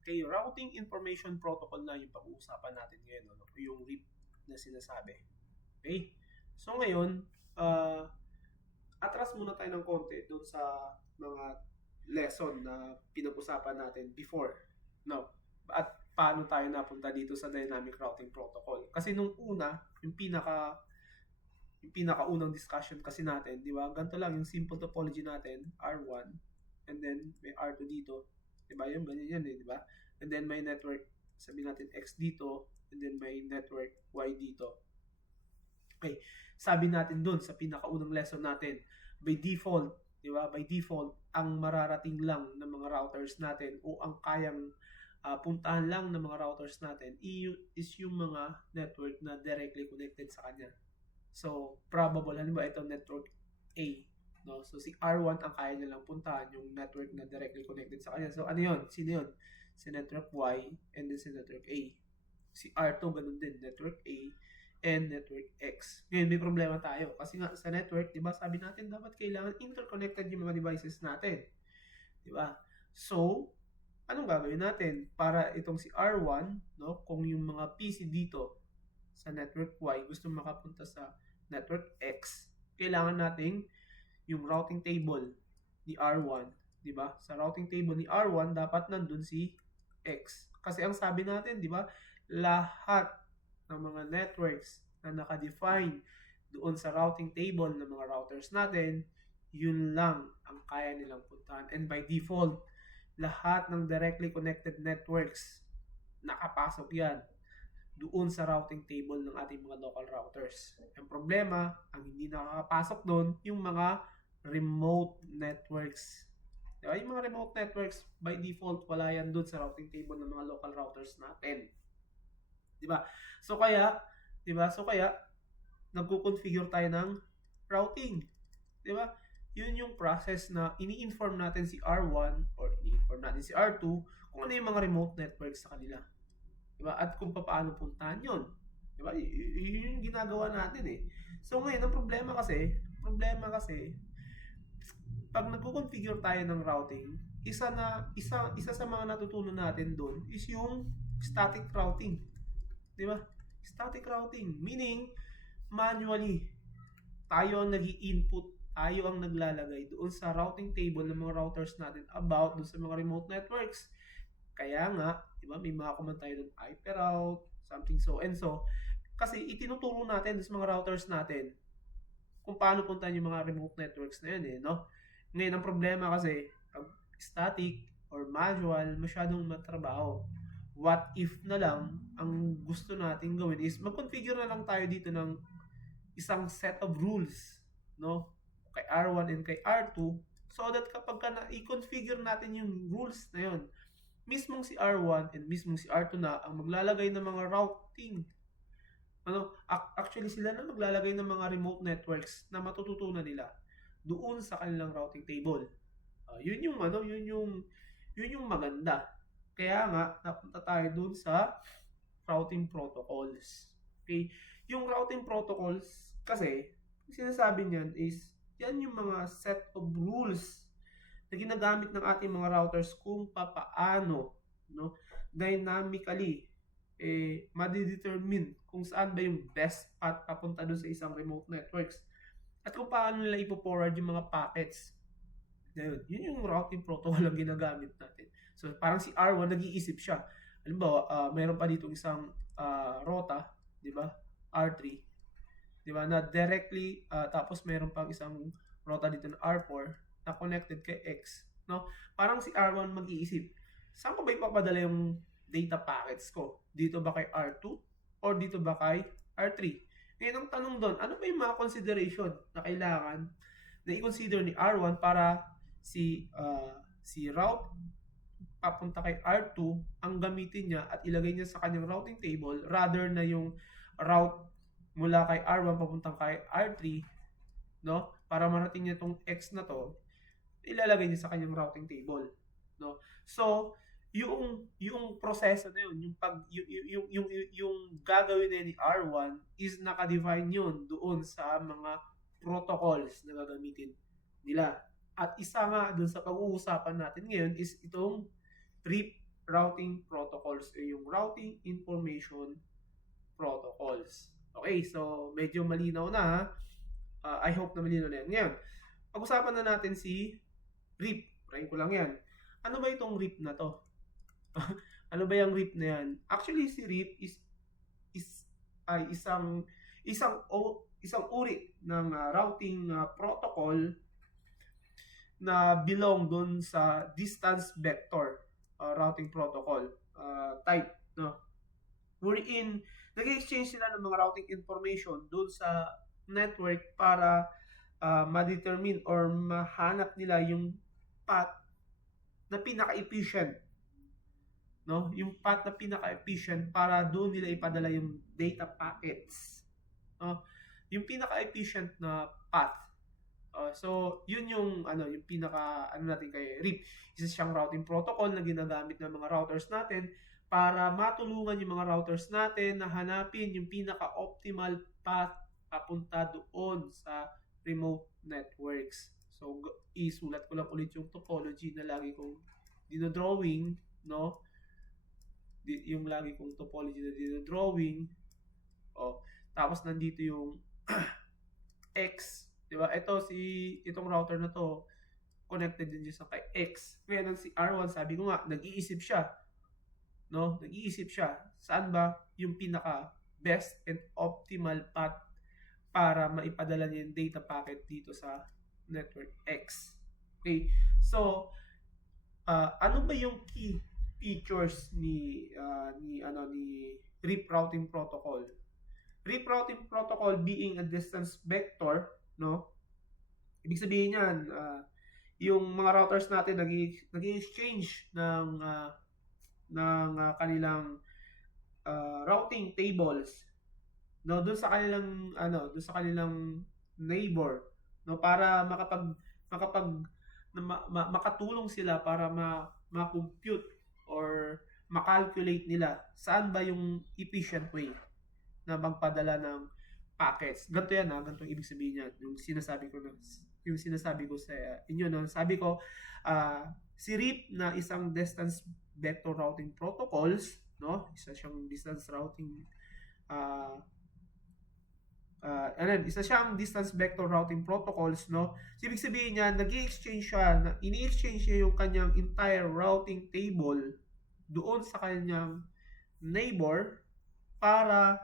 Okay, routing information protocol na yung pag-uusapan natin ngayon, no? Yung RIP na sinasabi. Okay? So ngayon, atras muna tayo ng konti doon sa mga lesson na pinag-usapan natin before. No? At paano tayo napunta dito sa dynamic routing protocol. Kasi nung una, yung pinakaunang discussion kasi natin, di ba? Ganito lang yung simple topology natin, R1, and then may R2 dito. Di ba? Yung ganyan yan eh, di ba? And then may network, sabihin natin X dito, and then may network Y dito. Okay, sabi natin doon sa pinakaunang lesson natin, by default, di ba? By default, ang mararating lang ng mga routers natin o ang kayang puntahan lang ng mga routers natin is yung mga network na directly connected sa kanya. So, probable, halimbawa ito network A. No? So, si R1 ang kaya niya lang puntahan yung network na directly connected sa kanya. So, ano yun? Sino yun? Si network Y and then si network A. Si R2, ganun din. Network A and network X. Ngayon, may problema tayo. Kasi nga sa network, di ba, sabi natin dapat kailangan interconnected yung mga devices natin. Di ba? So, anong gagawin natin para itong si R1, no, kung yung mga PC dito sa network Y gusto makapunta sa network X, kailangan nating yung routing table ni R1, di ba? Sa routing table ni R1 dapat nandun si X. Kasi ang sabi natin, di ba, lahat ng mga networks na naka-define doon sa routing table ng mga routers natin, yun lang ang kaya nilang puntahan. And by default, lahat ng directly connected networks nakapasok yan doon sa routing table ng ating mga local routers. Ang problema, ang hindi nakakapasok doon, yung mga remote networks. Diba? Yung mga remote networks, by default, wala yan doon sa routing table ng mga local routers natin. Diba? So kaya, nagko-configure tayo ng routing. Diba? Yun yung process na ini-inform natin si R1 or ini-inform natin si R2 kung ano yung mga remote networks sa kanila. Diba? At kung paano puntahan yun. Diba? Yun yung ginagawa natin eh. So ngayon, ang problema kasi, pag nagko-configure tayo ng routing, isa sa mga natutunan natin doon is yung static routing. Diba? Static routing. Meaning, manually, tayo ang nag-i-input, tayo ang naglalagay doon sa routing table ng mga routers natin about doon sa mga remote networks. Kaya nga, di ba, may mga command tayo doon, hyperroute, something so and so. Kasi itinuturo natin sa mga routers natin kung paano puntahan yung mga remote networks na yun eh, no? Ngayon, ang problema kasi, pag static or manual, masyadong matrabaho. What if na lang, ang gusto natin gawin is mag-configure na lang tayo dito ng isang set of rules, no? Kay R1 and kay R2, so that kapag na-i-configure natin yung rules na yun, mismong si R1 and mismong si R2 na ang maglalagay ng mga routing. Actually sila na maglalagay ng mga remote networks na matututunan nila doon sa kanilang routing table. Yun yung maganda. Kaya nga napunta tayo doon sa routing protocols. Okay? Yung routing protocols kasi sinasabi niyan is yan yung mga set of rules na ginagamit ng ating mga routers kung papaano, no, dynamically madidetermine kung saan ba yung best path papunta doon sa isang remote networks at kung paano nila ipo-forward yung mga packets. Yun yung routing protocol ang ginagamit natin. So parang si R1 nag-iisip siya. Halimbawa, mayroon pa dito isang rota, di ba? R3, di ba? Na directly tapos mayroon pang isang rota dito na R4 na connected kay X, no? Parang si R1 mag-iisip, saan ko ba ipapadala yung data packets ko? Dito ba kay R2 or dito ba kay R3? Ngayon ang tanong doon, ano ba yung mga consideration na kailangan na i-consider ni R1 para si route papunta kay R2 ang gamitin niya at ilagay niya sa kanyang routing table rather na yung route mula kay R1 papuntang kay R3, no? Para marating niya tong X na to, ilalagay niya sa kanyang routing table, no? So, yung proseso na yun, yung gagawin na ni R1 is naka-define yun doon sa mga protocols na gagamitin nila. At isa nga doon sa pag-uusapan natin ngayon is itong RIP routing protocols, yung routing information protocols. Okay, so medyo malinaw na ha. I hope na malinaw na yan. Ngayon, pag-usapan na natin si RIP. Try ko lang yan. Ano ba itong RIP na to? Ano ba yung RIP na yan? Actually, si RIP ay isang uri ng routing protocol na belong dun sa distance vector routing protocol type, no? Wherein nag-exchange sila ng mga routing information dun sa network para ma-determine or mahanap nila yung path na pinaka-efficient, no? Yung path na pinaka-efficient para doon nila ipadala yung data packets, no? Yung pinaka-efficient na path. So, yun yung yung pinaka natin kay RIP. Isa siyang routing protocol na ginagamit ng mga routers natin para matulungan yung mga routers natin na hanapin yung pinaka-optimal path papunta doon sa remote networks. So, isulat ko lang ulit yung topology na lagi kong dinodrawing, no? Yung lagi kong topology na dinodrawing. Tapos nandito yung X, di ba? Itong router na to connected din sa kay X. Ngayon si R1, sabi ko nga, nag-iisip siya. No? Nag-iisip siya. Saan ba yung pinaka best and optimal path para maipadala niya yung data packet dito sa network X. Okay? So, ano ba yung key features ni RIP routing protocol? RIP routing protocol being a distance vector, no? Ibig sabihin yan, yung mga routers natin nag-exchange ng kanilang routing tables, no, doon sa kanilang neighbor, no, para makatulong sila para ma-compute or ma-calculate nila saan ba yung efficient way na magpadala ng packets. Ganito yan, ganito ibig sabihin niyan. Yung sinasabi ko sa inyo, no? Sabi ko, si RIP na isang distance vector routing protocols, no? Isa siyang distance vector routing protocols, no? So, ibig sabihin niya, ini-exchange siya yung kanyang entire routing table doon sa kanyang neighbor para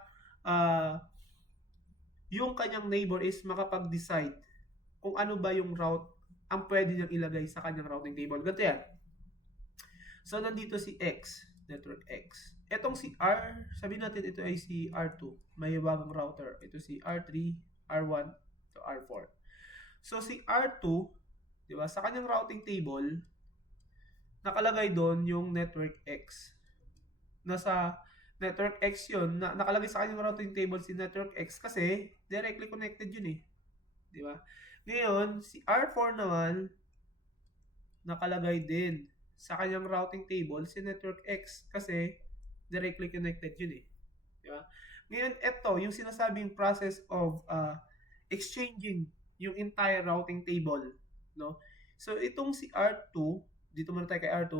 yung kanyang neighbor is makapag-decide kung ano ba yung route ang pwede niyang ilagay sa kanyang routing table. Ganito yan. So, nandito si X, network X. Etong si R, sabihin natin ito ay si R2. May bagong router. Ito si R3, R1, to R4. So, si R2, di ba, sa kanyang routing table, nakalagay doon yung network X. Nasa network X yun, nakalagay sa kanyang routing table si network X kasi directly connected yun eh. Di ba? Ngayon, si R4 naman, nakalagay din sa kanyang routing table si network X kasi directly connected yun eh. Di ba? Ngayon, ito, yung sinasabing process of exchanging yung entire routing table, no? So, itong si R2, dito muna tayo kay R2,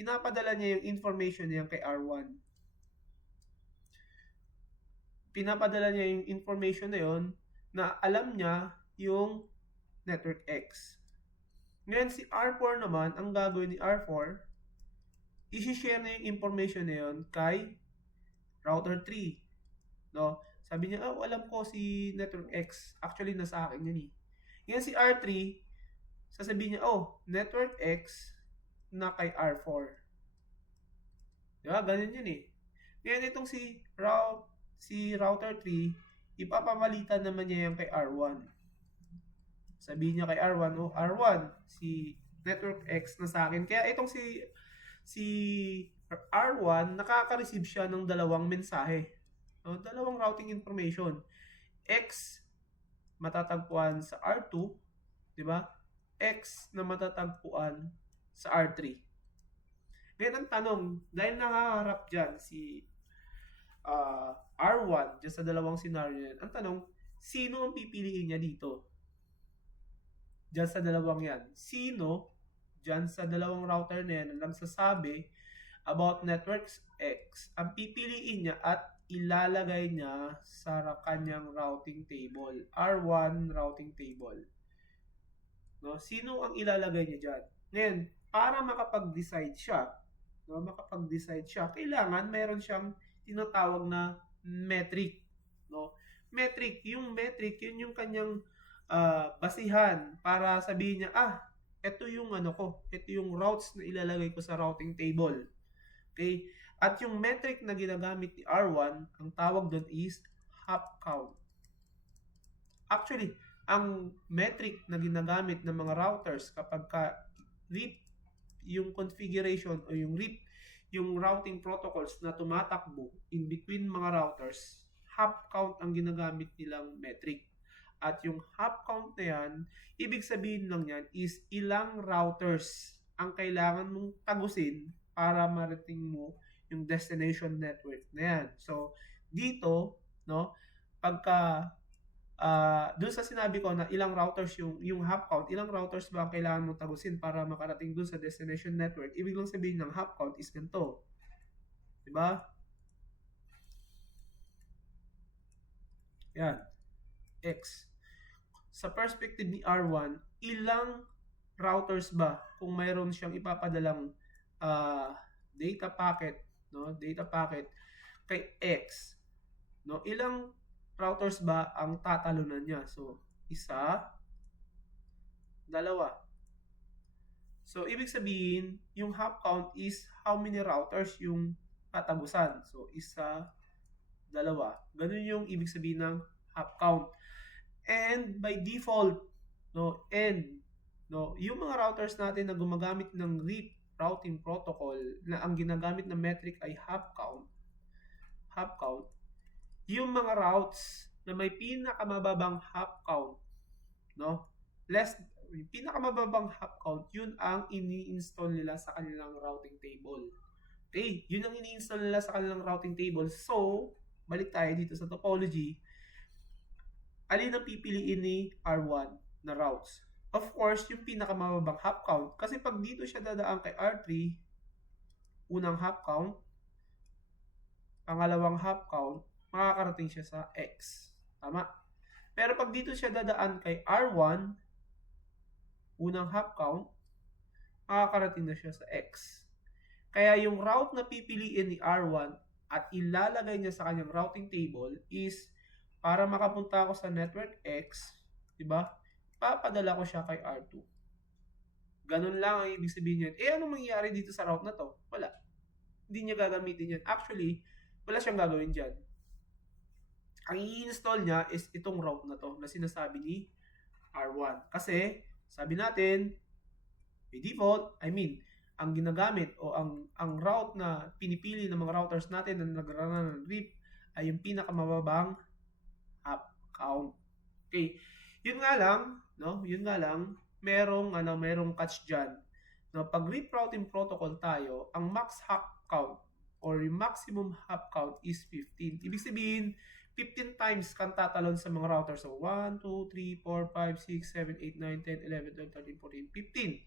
pinapadala niya yung information niya kay R1. Pinapadala niya yung information na yun na alam niya yung network X. Ngayon, si R4 naman, ang gagawin ni R4, isi-share na yung information na yun kay router 3. No? Sabi niya, alam ko si network X. Actually, nasa akin yun eh. Ngayon, si R3, sasabihin niya, network X na kay R4. Diba? Ganun yun eh. Ngayon, itong si router 3, ipapamalitan naman niya yan kay R1. Sabihin niya kay R1, R1, si network X na sa akin. Kaya itong si R1, nakaka-receive siya ng dalawang mensahe. No? Dalawang routing information. X matatagpuan sa R2, di ba? X na matatagpuan sa R3. Ngayon ang tanong, dahil nakaharap dyan si R1 dyan sa dalawang scenario yan, ang tanong, sino ang pipiliin niya dito? Dyan sa dalawang yan. Sino dyan sa dalawang router na yan ang nagsasabi about networks X, ang pipiliin niya at ilalagay niya sa kanyang routing table, R1 routing table. No? Sino ang ilalagay niya dyan? Ngayon, para makapag-decide siya, kailangan meron siyang tinatawag na metric. No? Yung metric, yun yung kanyang basihan para sabihin niya, ito yung ito yung routes na ilalagay ko sa routing table. Okay? At yung metric na ginagamit ni R1, ang tawag doon is hop count. Actually, ang metric na ginagamit ng mga routers kapag RIP yung configuration o yung RIP, yung routing protocols na tumatakbo in between mga routers, hop count ang ginagamit nilang metric. At yung hop count na yan, ibig sabihin lang yan is ilang routers ang kailangan mong tagusin para marating mo yung destination network na yan. So, dito, no, pagka doon sa sinabi ko na ilang routers yung hop count, ilang routers ba ang kailangan mong tagusin para makarating doon sa destination network, ibig lang sabihin ng hop count is ganito. Diba? Yan. X. Sa perspective ni R1, ilang routers ba kung mayroon siyang ipapadalang data packet, no? Data packet kay X, no? Ilang routers ba ang tatalunan niya? So, isa, dalawa. So, ibig sabihin, yung hop count is how many routers yung tatagusan. So, isa, dalawa. Ganun yung ibig sabihin ng hop count. And by default, yung mga routers natin na gumagamit ng RIP routing protocol na ang ginagamit na metric ay hop count, yung mga routes na may pinakamababang hop count, pinakamababang hop count, yun ang ini-install nila sa kanilang routing table. Okay, yun ang ini-install nila sa kanilang routing table. So, balik tayo dito sa topology. Alin ang pipiliin ni R1 na routes? Of course, yung pinakamababang hop count. Kasi pag dito siya dadaan kay R3, unang hop count, pangalawang hop count, makakarating siya sa X. Tama? Pero pag dito siya dadaan kay R1, unang hop count, makakarating na siya sa X. Kaya yung route na pipiliin ni R1 at ilalagay niya sa kanyang routing table is para makapunta ako sa network X, diba? Papadala ko siya kay R2. Ganun lang ang ibig sabihin niyan. Ano mangyayari dito sa route na to? Wala. Hindi niya gagamitin yan. Actually, wala siyang gagawin dyan. Ang i-install niya is itong route na to na sinasabi ni R1. Kasi, sabi natin, by default, ang ginagamit o ang route na pinipili ng mga routers natin na nagrarun ng RIP ay yung pinakamababang hop count. Okay. Yun nga lang, merong catch dyan. No, pag RIP routing protocol tayo, ang max hop count or yung maximum hop count is 15. Ibig sabihin, 15 times kang tatalon sa mga routers. So, 1, 2, 3, 4, 5, 6, 7, 8, 9, 10, 11, 12, 13, 14, 15.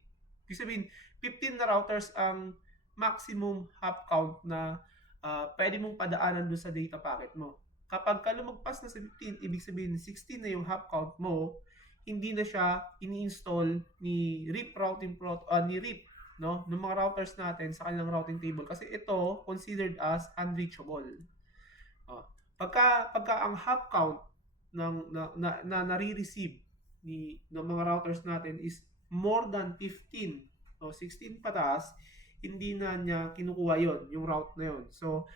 Ibig sabihin, 15 na routers ang maximum hop count na pwede mong padaanan doon sa data packet mo. Kapag ka lumagpas na sa 15, ibig sabihin 16 na yung hop count mo, hindi na siya ini-install ni RIP routing ni RIP, no, ng mga routers natin sa kanilang routing table kasi ito considered as unreachable. Pagka ang hop count na nare-receive ng mga routers natin is more than 15, so 16 pataas, hindi na niya kinukuha yung route na yon. So,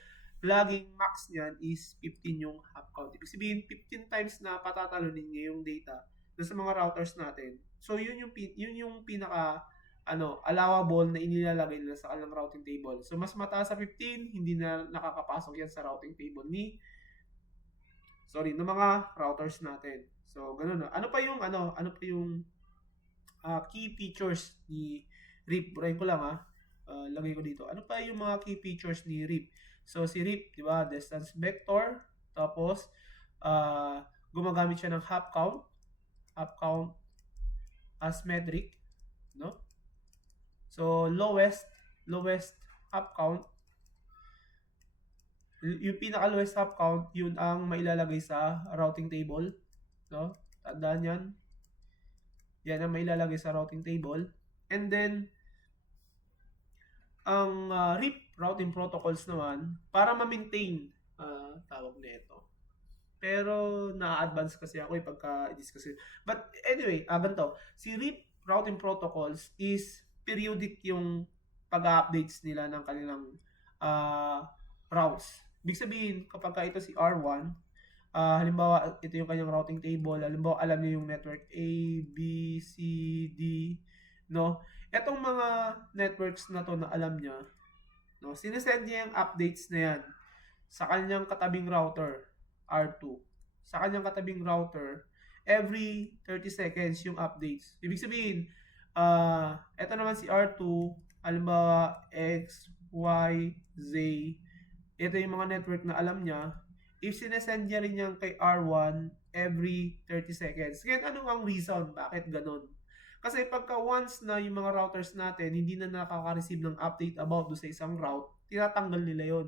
laging max niyan is 15 yung hop count. Ibig sabihin, 15 times na patatalonin niya yung data sa mga routers natin. So, yun yung pinaka allowable na inilalagay nila sa kanilang routing table. So, mas mataas sa 15, hindi na nakakapasok yan sa routing table ng mga routers natin. So, ganun na. Ano pa yung key features ni RIP? Burahin ko lang lagay ko dito. Ano pa yung mga key features ni RIP? So, si RIP, di ba, distance vector, tapos gumagamit siya ng hop count as metric, no? So, lowest hop count yung pinaka-lowest hop count, yun ang mailalagay sa routing table. No? Tandaan yan. Yan ang mailalagay sa routing table. And then, ang RIP routing protocols naman, para ma-maintain, tawag na ito. Pero na-advance kasi ako pagka i-discuss. But anyway, ganito. Si RIP routing protocols is periodic yung pag-updates nila ng kanilang routes. Ibig sabihin, kapag ito si R1, halimbawa, ito yung kanyang routing table. Halimbawa, alam niyo yung network A, B, C, D, no? Etong mga networks na to na alam niya, no? Sinesend niya yung updates na yan sa kanyang katabing router, R2. Sa kanyang katabing router, every 30 seconds yung updates. Ibig sabihin, ito naman si R2, halimbawa, X, Y, Z, ito yung mga network na alam niya, if sinesend niya rin yan kay R1 every 30 seconds. Ngayon, ano ang reason? Bakit ganun? Kasi pagka once na yung mga routers natin, hindi na nakaka-receive ng update about do sa isang route, tinatanggal nila yon.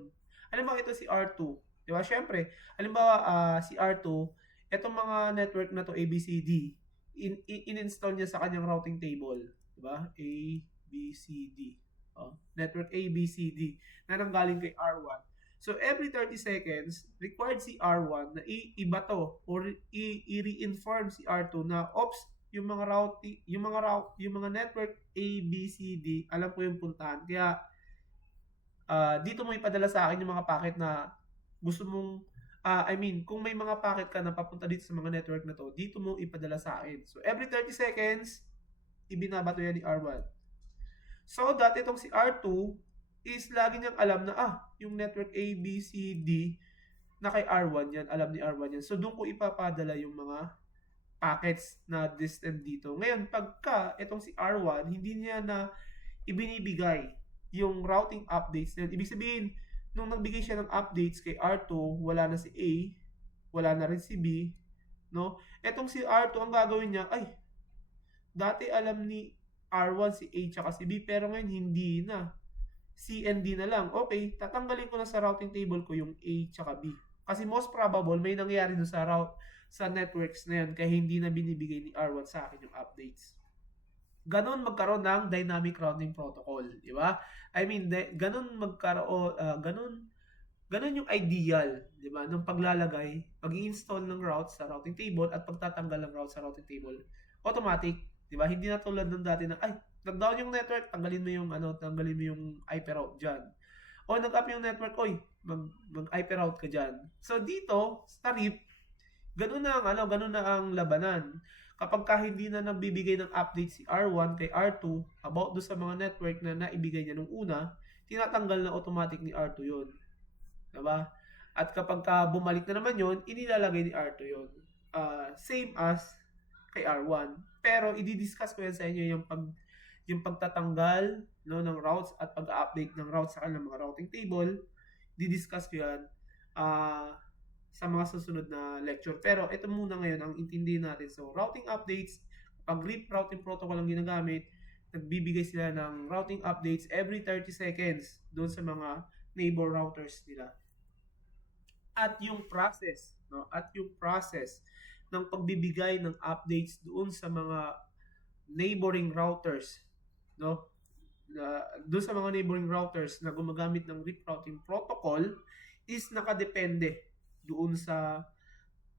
Halimbawa, ito si R2. Diba? Siyempre, halimbawa, si R2, itong mga network na to ABCD, in-install niya sa kanyang routing table. Diba? ABCD. Network ABCD na nanggaling kay R1. So, every 30 seconds, required si R1 na iba to or i-reinform si R2 na, ops, yung mga network A, B, C, D, alam ko yung puntahan. Kaya, dito mo ipadala sa akin yung mga packet na gusto mong, kung may mga packet ka na papunta dito sa mga network na to, dito mo ipadala sa akin. So, every 30 seconds, ibinabato yan ni R1. So, that itong si R2, is lagi niyang alam na, yung network A, B, C, D, na kay R1 yan, alam ni R1 yan. So, doon ko ipapadala yung mga packets na distant dito. Ngayon, pagka itong si R1, hindi niya na ibinibigay yung routing updates na. Ibig sabihin, nung nagbigay siya ng updates kay R2, wala na si A, wala na rin si B, no? Etong si R2, ang gagawin niya, dati alam ni R1 si A tsaka si B, pero ngayon hindi na. C and D na lang. Okay, tatanggalin ko na sa routing table ko yung A tsaka B. Kasi most probable, may nangyari doon sa networks na yan, kaya hindi na binibigay ni R1 sa akin yung updates. Ganon magkaroon ng dynamic routing protocol, di ba? Ganon magkaroon, ganon yung ideal, di ba? Ng paglalagay, pag-i-install ng routes sa routing table at pagtatanggal ng routes sa routing table. Automatic, di ba? Hindi na tulad ng dati na, nag-down yung network, tanggalin mo yung IP route diyan. O nag-up yung network, mag-IP route ka diyan. So dito, sa RIP, ganun na ang labanan. Kapag hindi na nagbibigay ng update si R1 kay R2 about do sa mga network na naibigay niya nung una, tinatanggal na automatic ni R2 yun. Diba? At kapag bumalik na naman yun, inilalagay ni R2 yun. Same as kay R1. Pero i-discuss ko yan sa inyo yung pagtatanggal ng routes at pag-update ng routes sa kanilang mga routing table. Di-discuss ko yan sa mga susunod na lecture. Pero ito muna ngayon ang intindihin natin. So, routing updates, pag RIP routing protocol ang ginagamit, nagbibigay sila ng routing updates every 30 seconds doon sa mga neighbor routers nila. At yung process ng pagbibigay ng updates doon sa mga neighboring routers, no? Doon sa mga neighboring routers na gumagamit ng RIP routing protocol is nakadepende doon sa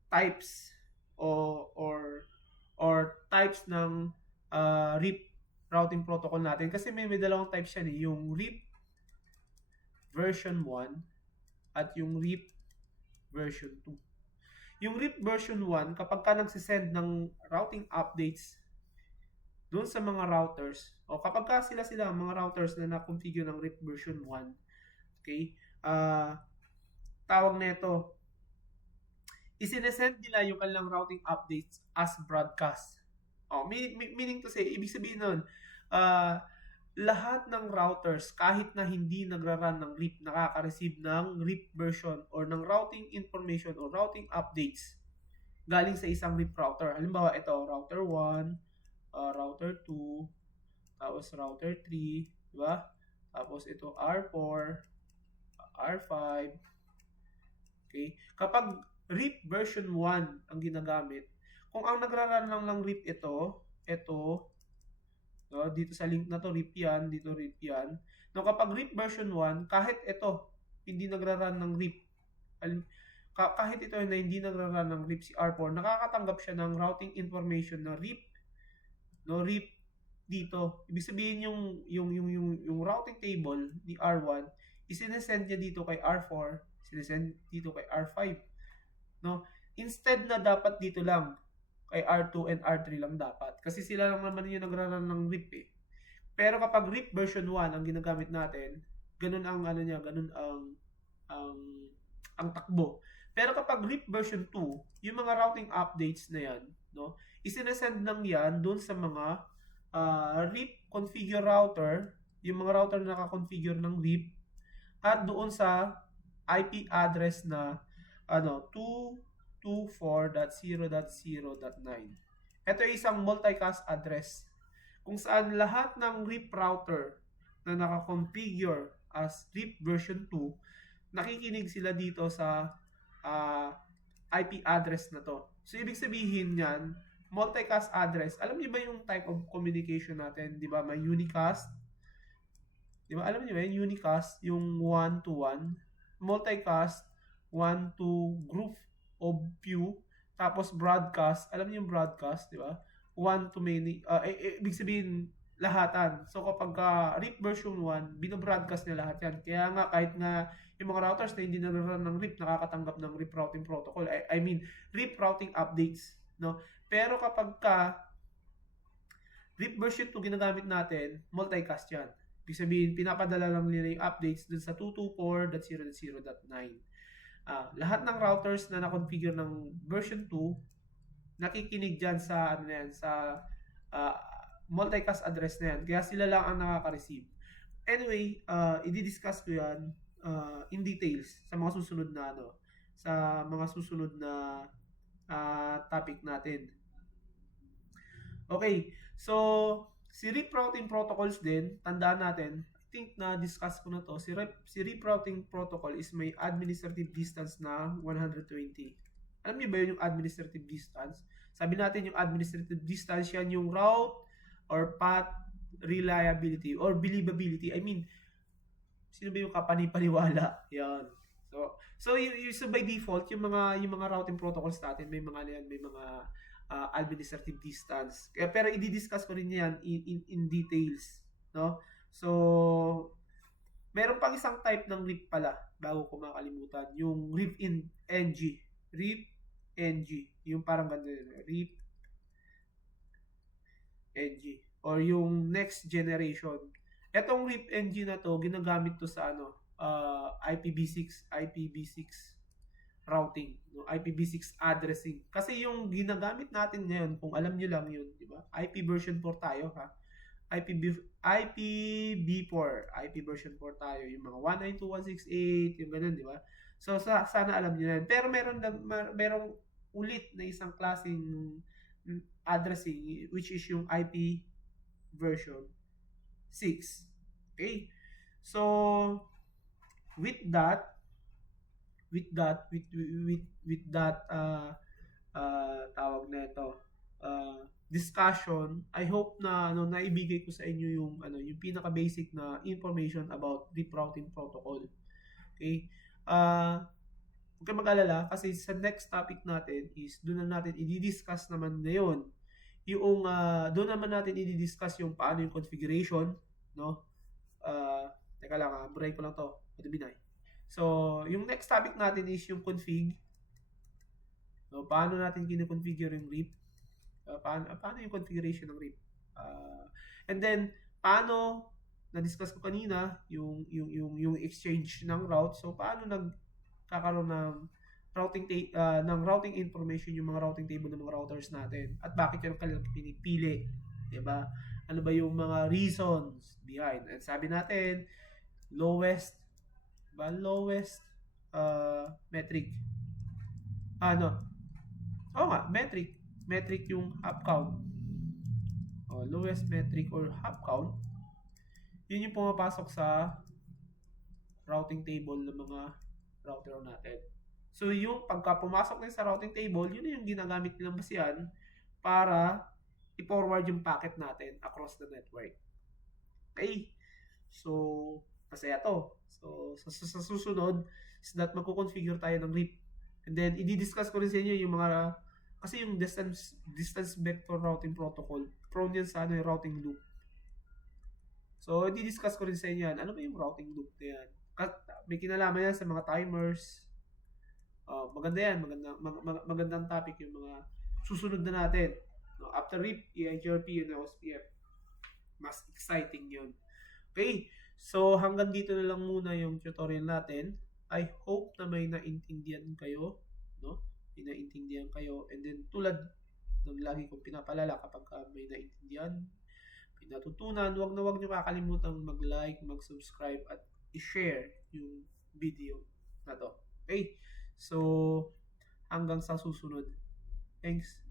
types or types ng RIP routing protocol natin. Kasi may dalawang types yan yung RIP version 1 at yung RIP version 2. Yung RIP version 1, kapag ka nagsisend ng routing updates doon sa mga routers, o kapag ka sila mga routers na na-configure ng RIP version 1, okay, tawag na ito, isinesend nila yung kanilang routing updates as broadcast. Meaning to say, ibig sabihin nun, lahat ng routers, kahit na hindi nagra-run ng RIP, nakaka-receive ng RIP version or ng routing information or routing updates galing sa isang RIP router. Halimbawa, ito, router 1, router 2, tapos router 3, diba? Tapos ito R4, R5, Okay? Kapag RIP version 1 ang ginagamit, kung ang nagra-run lang ng RIP ito, no, dito sa link na to, RIP yan, dito RIP yan. No, kapag RIP version 1, kahit ito, hindi nagra-run ng RIP, kahit ito na hindi nagra-run ng RIP si R4, nakakatanggap siya ng routing information na RIP, no, RIP dito. Ibig sabihin yung routing table ni R1, isinesend niya dito kay R4, sinesend dito kay R5. No? Instead na dapat dito lang kay R2 and R3 lang dapat. Kasi sila lang naman yung nagra-run ng RIP eh. Pero kapag RIP version 1 ang ginagamit natin, ganun ang ano niya, ganun ang takbo. Pero kapag RIP version 2, yung mga routing updates na yan, no, isinesend lang yan doon sa mga RIP configure router, yung mga router na naka-configure ng RIP, at doon sa IP address na 224.0.0.9. Ito ay isang multicast address kung saan lahat ng RIP router na naka-configure as RIP version 2, nakikinig sila dito sa IP address na to. So, ibig sabihin yan, multicast address. Alam niyo ba yung type of communication natin? Di ba? May unicast. Di ba? Alam niyo ba yung unicast? Yung 1-to-1. Multicast, 1-to group of few. Tapos broadcast. Alam niyo yung broadcast, di ba? 1-to-many. Ibig sabihin, lahatan. So, kapag RIP version 1, binobroadcast niya lahat yan. Kaya nga, kahit nga yung mga routers na hindi na-run ng RIP, nakakatanggap ng RIP routing protocol. I mean, RIP routing updates. No? Pero kapag RIP version 2 ginagamit natin, multicast yan. Ibig sabihin, pinapadala lang nila yung updates dun sa 224.0.0.9. Lahat ng routers na na-configure ng version 2, nakikinig dyan sa, sa multicast address na yan. Kaya sila lang ang nakaka-receive. Anyway, i-discuss ko yan in details sa mga susunod na topic natin. Okay, so si RIP routing protocols din, tandaan natin, I think na discuss ko na to, si RIP routing protocol is may administrative distance na 120. Alam niyo ba yun yung administrative distance? Sabi natin yung administrative distance yan yung route or path reliability or believability. I mean, sino ba yung kapanipaniwala? Yan. So by default yung mga routing protocols natin may mga administrative distance. Pero i-discuss ko rin yan in details, no? So meron pang isang type ng RIP pala bago ko makalimutan, yung RIP in NG. RIP NG, yung parang ganito yun, RIP NG or yung next generation. Etong RIP NG na to, ginagamit to sa IPv6 routing, no? IPv6 addressing. Kasi yung ginagamit natin ngayon, kung alam niyo lang yun, di ba? IP version 4 tayo, ha? IPv4 version 4 tayo, yung mga 192.168, yung ganun, di ba? So sana alam niyo yan. Pero merong ulit na isang klaseng addressing which is yung IP version 6. Okay? So with that tawag na ito discussion, I hope na naibigay ko sa inyo yung pinaka basic na information about RIP routing protocol. Okay? Huwag kayong mag-alala kasi sa next topic natin is doon na natin i-discuss naman ngayon yung doon naman natin i-discuss yung paano yung configuration, no? Teka lang, break ko lang to. Ito binay. So, yung next topic natin is yung config. So, paano natin kino-configure yung RIP? Paano yung configuration ng RIP? And then, paano, na-discuss ko kanina, yung exchange ng route. So, paano nagkakaroon ng routing information yung mga routing table ng mga routers natin? At bakit yung kanilang pinipili? Diba? Ano ba yung mga reasons behind? And sabi natin, lowest metric. Metric yung hop count. Lowest metric or hop count. Yun yung pumapasok sa routing table ng mga router natin. So, yung pagka pumasok na sa routing table, yun na yung ginagamit nilang basihan para i-forward yung packet natin across the network. Okay? So, masaya to. So, sa susunod is that magko-configure tayo ng RIP. And then, i-discuss ko rin sa inyo yung mga, kasi yung distance vector routing protocol, prone yan sa yung routing loop. So, i-discuss ko rin sa inyo yan. Ano ba yung routing loop na yan? May kinalaman yan sa mga timers. Maganda yan. Magandang topic yung mga susunod na natin. No, after RIP, EIGRP, and OSPF. Mas exciting yun. Okay, so hanggang dito na lang muna yung tutorial natin. I hope na may naintindihan kayo, no? May naintindihan kayo, and then tulad ng lagi kong pinapalala kapag may naintindihan, pinatutunan, wag niyo kakalimutan mag-like, mag-subscribe at i-share yung video na to. Okay? So hanggang sa susunod. Thanks.